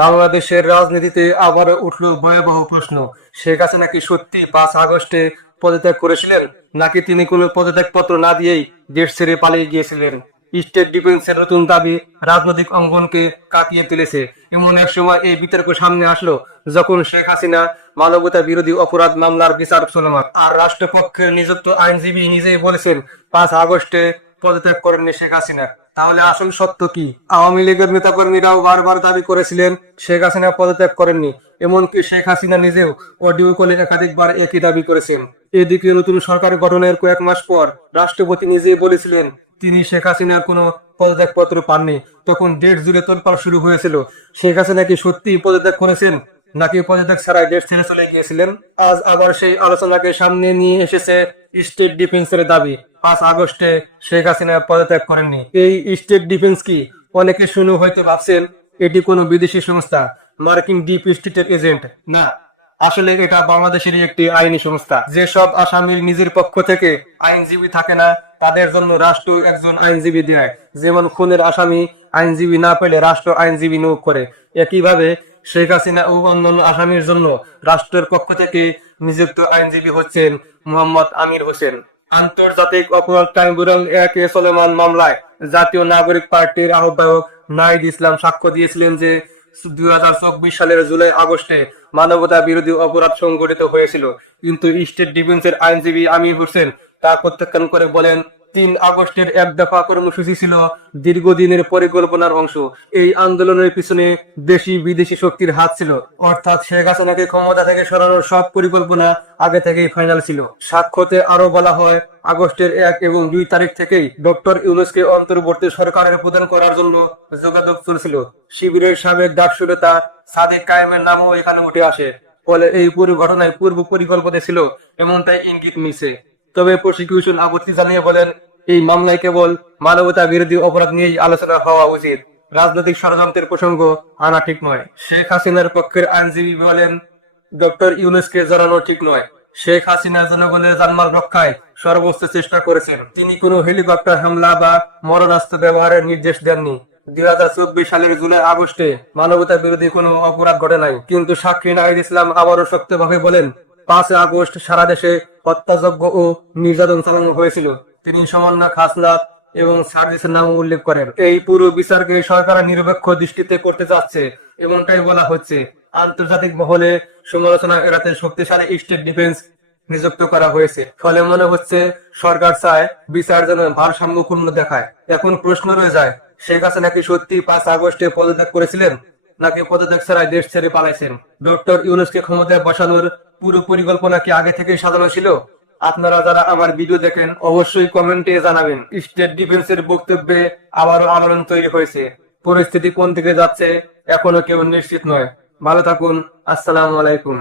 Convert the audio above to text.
বাংলাদেশের রাজনীতিতে আবার উঠল ভয়াবহ প্রশ্ন। শেখ হাসিনা কি সত্যি পাঁচ আগস্টে পদত্যাগ করেছিলেন? নাকি তিনি কোনো পদত্যাগপত্র না দিয়েই দেশ ছেড়ে পালিয়ে গিয়েছিলেন? স্টেট ডিফেন্সের নতুন দাবি রাজনৈতিক অঙ্গনকে কাঁপিয়ে তুলেছে। এমন এক সময় এই বিতর্ক সামনে আসলো যখন শেখ হাসিনা মানবতা বিরোধী অপরাধ মামলার বিচার চলমান। আর রাষ্ট্রপক্ষের নিযুক্ত আইনজীবী নিজেই বলেছেন, পাঁচ আগস্টে পদত্যাগ করেননি শেখ হাসিনা। তাহলে আসল সত্য কি? আওয়ামী লীগের নেতাকর্মীরাও বারবার দাবি করেছিলেন, শেখ হাসিনা পদত্যাগ করেননি, এমনকি শেখ হাসিনা নিজেও অডিও কলে একাধিকবার একই দাবি করেছেন। এদিকে নতুন সরকার গঠনের কয়েক মাস পর রাষ্ট্রপতি নিজেই বলেছিলেন, তিনি শেখ হাসিনার কোনো পদত্যাগপত্র পাননি। তখন দেশ জুড়ে তোলপাড় শুরু হয়েছিল। শেখ হাসিনা কি সত্যিই পদত্যাগ করেছেন, নাকি পদত্যাগ ছাড়াই দেশ ছেড়ে চলে গিয়েছিলেন? আজ আবার সেই আলোচনাকে সামনে নিয়ে এসেছে স্টেট ডিফেন্সের দাবি। পাঁচ আগস্টে শেখ হাসিনা পদত্যাগ করেননি। এই স্টেট ডিফেন্স কি? অনেকে শুনে হয়তো ভাবছেন, এটি কোনো বিদেশি সংস্থা, মার্কিন ডিপ স্টেটের এজেন্ট। না, আসলে এটা বাংলাদেশেরই একটি আইনি সংস্থা। যেসব আসামির নিজের পক্ষ থেকে আইনজীবী থাকে না, তাদের জন্য রাষ্ট্র একজন আইনজীবী দেয়। যেমন খুনের আসামি আইনজীবী না পেলে রাষ্ট্র আইনজীবী নিয়োগ করে। একইভাবে শেখ হাসিনা ও অন্যান্য আসামির জন্য রাষ্ট্রের পক্ষ থেকে নিযুক্ত আইনজীবী হচ্ছেন মোহাম্মদ আমির হোসেন। আন্তর্জাতিক অপরাধ ট্রাইব্যুনাল এক কে সলেমান মামলায় জাতীয় নাগরিক পার্টির আহ্বায়ক নাইদ ইসলাম সাক্ষ্য দিয়েছিলেন যে দুই হাজার চব্বিশ সালের জুলাই আগস্টে মানবতা বিরোধী অপরাধ সংঘটিত হয়েছিল। কিন্তু স্টেট ডিফেন্সের আইনজীবী আমির হোসেন তা প্রত্যাখ্যান করে বলেন তিন আগস্টের এক দফা কর্মসূচি ছিল দীর্ঘদিনের পরিকল্পনার অংশ। এই আন্দোলনের পিছনে দেশি বিদেশি শক্তির হাত ছিল। অর্থাৎ শেখ হাসিনাকে ক্ষমতা থেকে সরানোর সব পরিকল্পনা আগে থেকেই ফাইনাল ছিল। সাক্ষ্যতে আরও বলা হয়, আগস্টের এক এবং দুই তারিখ থেকেই ডক্টর ইউনুসকে অন্তর্বর্তী সরকারের প্রদান করার জন্য যোগাযোগ চলছিল। শিবিরের সাবেক ডাকসু নেতা সাদিক কায়েমের নামও এখানে উঠে আসে। ফলে এই পুরো ঘটনায় পূর্ব পরিকল্পনা ছিল, এমনটাই ইঙ্গিত মিছে তবে প্রসিকিউশন আপত্তি জানিয়ে বলেন এই মামলায় কেবল মানবতা বিরোধী অপরাধ নিয়েই আলোচনা হওয়া উচিত। রাজনৈতিক ষড়যন্ত্রের প্রসঙ্গ আনা ঠিক নয়। শেখ হাসিনার পক্ষের আইনজীবী বলেন, ডক্টর ইউনুসকে জানানো ঠিক নয়। শেখ হাসিনা জনগণের জানমাল রক্ষায় সর্বোচ্চ চেষ্টা করেছেন। তিনি কোনো হেলিকপ্টার হামলা বা মরণাস্ত্র ব্যবহারের নির্দেশ দেননি। দুই হাজার চব্বিশ সালের জুলাই আগস্টে মানবতা বিরোধী কোনো অপরাধ ঘটে নাই। কিন্তু সাক্ষী নাহিদ ইসলাম আবারও শক্তভাবে বলেন, পাঁচ আগস্ট সারা দেশে হত্যাযজ্ঞ ও নির্যাতন চালানো হয়েছিল। তিনি সমন্বয় খাসনাথ এবং সার্ভিসের নাম উল্লেখ করেন। এই পুরো বিচারকে সরকার নিরপেক্ষ দৃষ্টিতে করতে যাচ্ছে, এমনটাই বলা হচ্ছে। আন্তর্জাতিক মহলে সমালোচনা এড়াতে শক্তিশালী স্টেট ডিফেন্স নিযুক্ত করা হয়েছে। ফলে মনে হচ্ছে সরকার চায় বিচার যেন ভারসাম্যপূর্ণ দেখায়। এখন প্রশ্ন রয়ে যায়, শেখ হাসিনা কি সত্যি পাঁচ আগস্টে পদত্যাগ করেছিলেন, নাকি পদত্যাগ ছাড়াই দেশ ছেড়ে পালাইছেন? ডক্টর ইউনুসকে ক্ষমতায় বসানোর পুরো পরিকল্পনা কি আগে থেকেই সাজানো ছিল? আপনারা যারা আমার ভিডিও দেখেন, অবশ্যই কমেন্টে জানাবেন। স্টেট ডিফেন্স এর বক্তব্যে আবারও আলোড়ন তৈরি হয়েছে। পরিস্থিতি কোন দিকে যাচ্ছে, এখনও কেউ নিশ্চিত নয়। ভালো থাকুন, আসসালামু আলাইকুম।